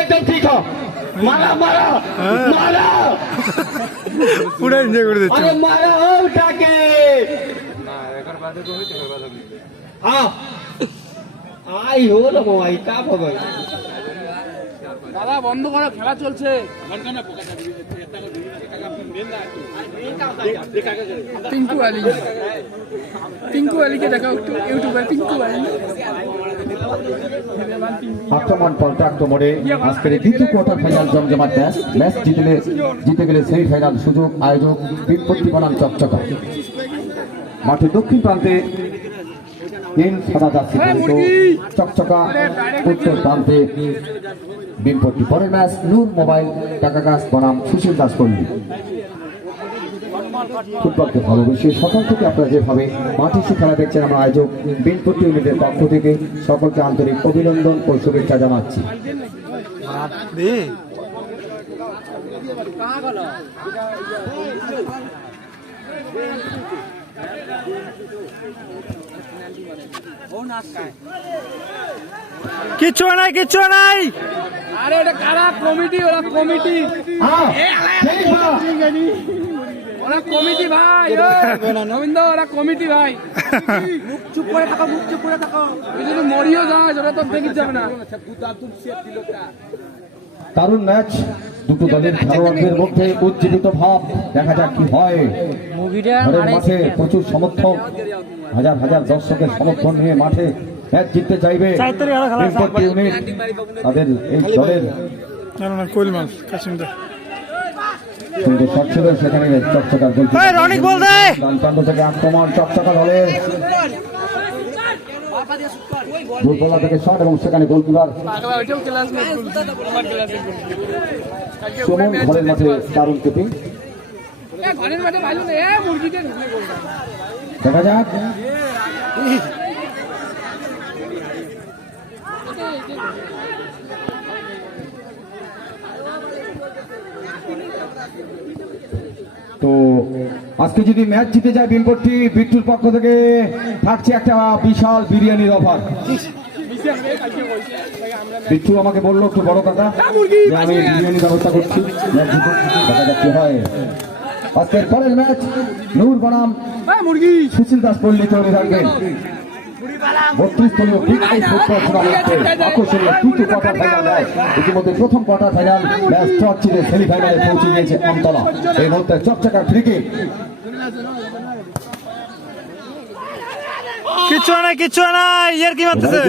एकदम ठीक हो मारा मारा मारा पूरा एंजॉय कर देते अरे मारा उठाके हाँ आई हो ना भाई क्या होगा দাদা বন্ধ করো খেলা চলছে পিঙ্কু আলীকে দেখাও একটু ইউটিউবার পিঙ্কু আলী আক্রমণ পাল্টা আক্রমণে আজকের দ্বিতীয় কোয়ার্টার ফাইনাল জমজমাট ম্যাচ জিতে গেলে সেমিফাইনাল সুযোগ আয়োজক বিপত্তি বনাম চকচকা মাঠের দক্ষিণ প্রান্তে খেলা যাচ্ছে চকচকা উত্তর প্রান্তে বিপত্তি পরের ম্যাচ নূর মোবাইল টাকা গাছ বনাম সুশীল দাস পল্লী ফুটবলকে ভালোবেসে সকাল থেকে আপনারা যেভাবে মাঠে এসে খেলা দেখছেন আমরা আয়োজক বিনপট্টি ইউনিটের পক্ষ থেকে সকলকে আন্তরিক অভিনন্দন ও শুভেচ্ছা জানাচ্ছি। কিচ্ছু নাই কিচ্ছু নাই আরে ওটা কারা কমিটি ওরা কমিটি ওরা কমিটি ভাই নবীন্দ ওরা কমিটি ভাই মুখ চুপ করে থাকো মুখ চুপ করে থাকো যদি মরিও যায় ওরা তো বেরিয়ে যাবে না দারুণ ম্যাচ দুটো দলের খেলোয়াড়দের মধ্যে উজ্জীবিত ভাব দেখা যাক কি হয়। ঘরের মাঠে প্রচুর সমর্থক হাজার হাজার দর্শকের সমর্থন নিয়ে মাঠে ম্যাচ জিততে চাইবে ইউনিট তাদের এই দলের সুন্দর শট ছিল সেখানে চকচকার গোলকিপার থেকে আক্রমণ চকচকা দলের দূরপাল্লা থেকে শট এবং সেখানে গোলকিপার সুমন ঘরের মাঠে দারুণ কিপিং দেখা যাক তো আজকে যদি ম্যাচ জিতে যায় বিনপট্টি বিট্টুর পক্ষ থেকে থাকছে একটা বিশাল বিরিয়ানির অফার। বিট্টু আমাকে বললো একটু বড় কথা যে আমি বিরিয়ানির ব্যবস্থা করছি দেখা যাক কি হয়। আজকের পরের ম্যাচ নূর বনাম সুশীল দাস পল্লী তৈরি থাকবেন 32 দলীয় আকর্ষণীয় তৃতীয় কোয়ার্টার ফাইনাল ম্যাচ ইতিমধ্যে প্রথম কোয়ার্টার ফাইনাল ম্যাচ টস জিতে সেমিফাইনালে পৌঁছে গিয়েছে আমতলা। এই মুহূর্তে চকচকা ক্রিকেট কিচ্ছু নাই কিচ্ছু নাই ইয়ার কি মারতেছে।